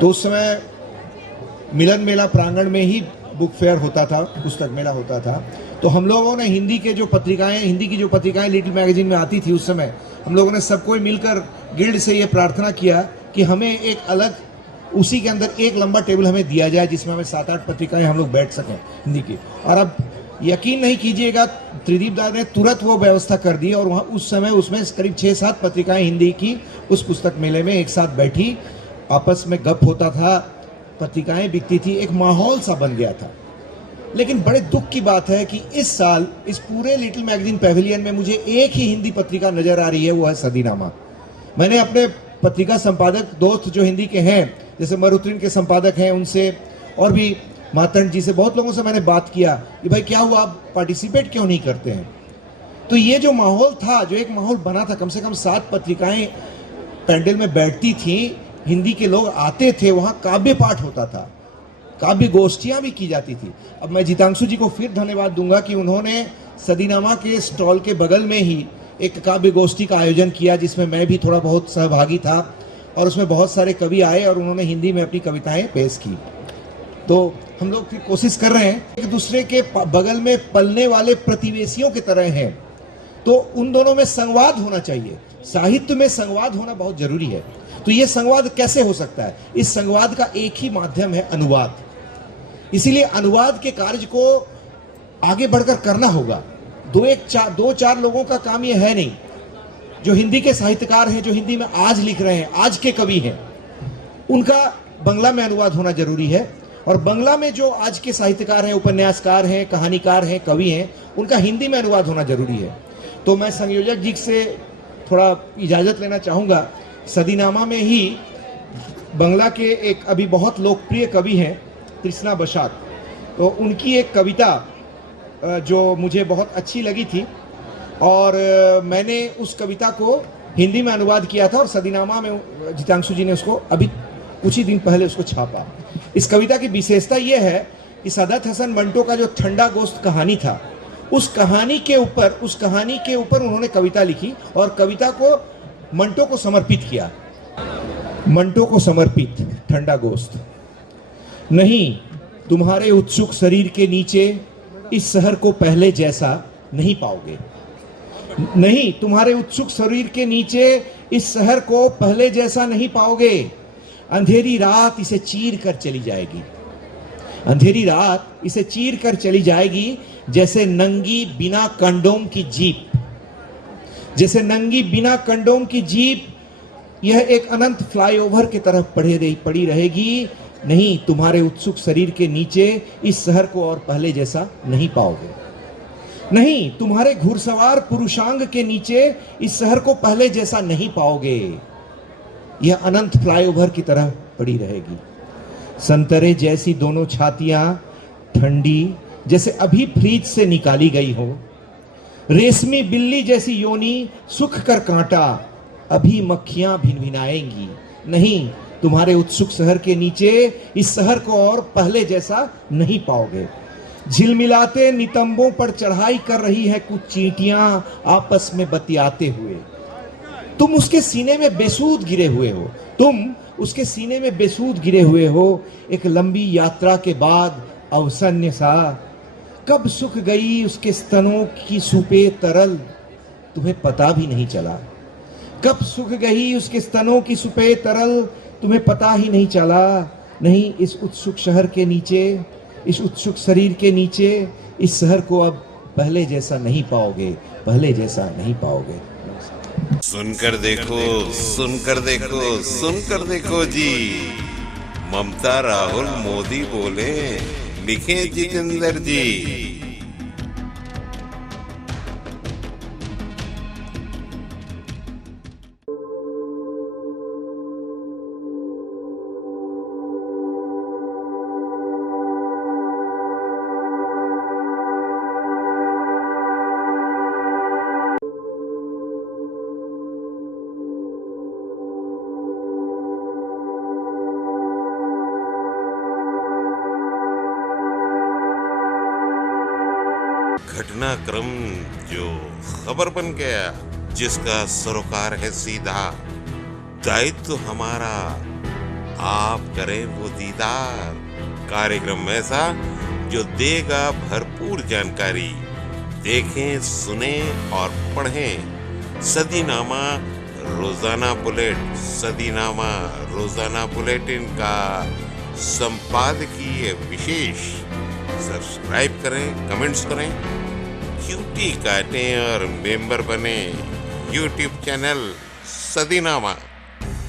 तो उस समय मिलन मेला प्रांगण में ही बुक फेयर होता था, पुस्तक मेला होता था। तो हम लोगों ने हिंदी की जो पत्रिकाएं लिटिल मैगजीन में आती थी उस समय, हम लोगों ने सब कोई मिलकर गिल्ड से ये प्रार्थना किया कि हमें एक अलग, उसी के अंदर एक लंबा टेबल हमें दिया जाए जिसमें हमें 7-8 पत्रिकाएं हम लोग बैठ सकें हिंदी की। और अब यकीन नहीं कीजिएगा, त्रिदीप दा ने तुरंत वो व्यवस्था कर दी और वहाँ उस समय उसमें करीब 6-7 पत्रिकाएं हिंदी की उस पुस्तक मेले में एक साथ बैठी, आपस में गप होता था, पत्रिकाएं बिकती थी, एक माहौल सा बन गया था। लेकिन बड़े दुख की बात है कि इस साल इस पूरे लिटिल मैगजीन पैविलियन में मुझे एक ही हिंदी पत्रिका नजर आ रही है, वो है सदीनामा। मैंने अपने पत्रिका संपादक दोस्त जो हिंदी के हैं, जैसे मरुत्रिन के संपादक हैं, उनसे और भी मातंड जी से, बहुत लोगों से मैंने बात किया कि भाई क्या हुआ, आप पार्टिसिपेट क्यों नहीं करते हैं। तो ये जो माहौल था, जो एक माहौल बना था, कम से कम 7 पत्रिकाएं पैंडल में बैठती थी, हिंदी के लोग आते थे, वहां काव्य पाठ होता था, काव्य गोष्ठियां भी की जाती थी। अब मैं जीतांशु जी को फिर धन्यवाद दूंगा कि उन्होंने सदीनामा के स्टॉल के बगल में ही एक काव्य गोष्ठी का आयोजन किया, जिसमें मैं भी थोड़ा बहुत सहभागी था और उसमें बहुत सारे कवि आए और उन्होंने हिंदी में अपनी कविताएं पेश की। तो हम लोग फिर कोशिश कर रहे हैं, एक दूसरे के बगल में पलने वाले प्रतिवेशियों की तरह हैं, तो उन दोनों में संवाद होना चाहिए। साहित्य में संवाद होना बहुत जरूरी है। तो ये संवाद कैसे हो सकता है? इस संवाद का एक ही माध्यम है, अनुवाद। इसीलिए अनुवाद के कार्य को आगे बढ़कर करना होगा। 2-4 लोगों का काम ये है नहीं। जो हिंदी के साहित्यकार हैं, जो हिंदी में आज लिख रहे हैं, आज के कवि हैं, उनका बंगला में अनुवाद होना जरूरी है। और बंगला में जो आज के साहित्यकार हैं, उपन्यासकार हैं, कहानीकार हैं, कवि हैं, उनका हिंदी में अनुवाद होना जरूरी है। तो मैं संयोजक जी से थोड़ा इजाजत लेना चाहूंगा। सदीनामा में ही बंगला के एक अभी बहुत लोकप्रिय कवि हैं तृष्णा बशाक, तो उनकी एक कविता जो मुझे बहुत अच्छी लगी थी और मैंने उस कविता को हिंदी में अनुवाद किया था और सदीनामा में जीतांशु जी ने उसको अभी कुछ ही दिन पहले उसको छापा। इस कविता की विशेषता यह है कि सादत हसन मंटो का जो ठंडा गोश्त कहानी था, उस कहानी के ऊपर उन्होंने कविता लिखी और कविता को मंटो को समर्पित किया। मंटो को समर्पित ठंडा गोश्त। नहीं, तुम्हारे उत्सुक शरीर के नीचे इस शहर को पहले जैसा नहीं पाओगे। नहीं, तुम्हारे उत्सुक शरीर के नीचे इस शहर को पहले जैसा नहीं पाओगे। अंधेरी रात इसे चीर कर चली जाएगी। अंधेरी रात इसे चीर कर चली जाएगी, जैसे नंगी बिना कंडोम की जीप। जैसे नंगी बिना कंडोम की जीप यह एक अनंत फ्लाईओवर की तरफ पड़ी रहेगी। नहीं, तुम्हारे उत्सुक शरीर के नीचे इस शहर को और पहले जैसा नहीं पाओगे। नहीं, तुम्हारे घुड़सवार पुरुषांग के नीचे इस शहर को पहले जैसा नहीं पाओगे। यह अनंत फ्लाईओवर की तरह पड़ी रहेगी। संतरे जैसी दोनों छातियां ठंडी जैसे अभी फ्रीज से निकाली गई हो। रेशमी बिल्ली जैसी योनी सुख कर कांटा अभी मक्खियां भिनभिनाएंगी। नहीं, तुम्हारे उत्सुक शहर के नीचे इस शहर को और पहले जैसा नहीं पाओगे। झिलमिलाते नितंबों पर चढ़ाई कर रही है कुछ चींटियां आपस में बतियाते हुए। तुम उसके सीने में बेसूद गिरे हुए हो। तुम उसके सीने में बेसूद गिरे हुए हो। एक लंबी यात्रा के बाद अवसन्य सा कब सूख गई उसके स्तनों की सूपे तरल, तुम्हें पता भी नहीं चला। कब सूख गई उसके स्तनों की सूपे तरल, तुम्हें पता ही नहीं चला। नहीं, इस उत्सुक शहर के नीचे, इस उत्सुक शरीर के नीचे इस शहर को अब पहले जैसा नहीं पाओगे, पहले जैसा नहीं पाओगे। सुनकर देखो, सुनकर देखो, सुनकर देखो जी। ममता राहुल मोदी बोले, लिखे जितेंद्र जी। घटनाक्रम जो खबर बन गया, जिसका सरोकार है सीधा। दायित्व हमारा आप करें वो दीदार। कार्यक्रम ऐसा जो देगा भरपूर जानकारी। देखें, सुने और पढ़ें सदीनामा रोजाना बुलेट। सदीनामा रोजाना बुलेटिन का संपादकीय विशेष। सब्सक्राइब करें, कमेंट्स करें, क्यूटी काटें और मेंबर बने यूट्यूब चैनल सदीनामा।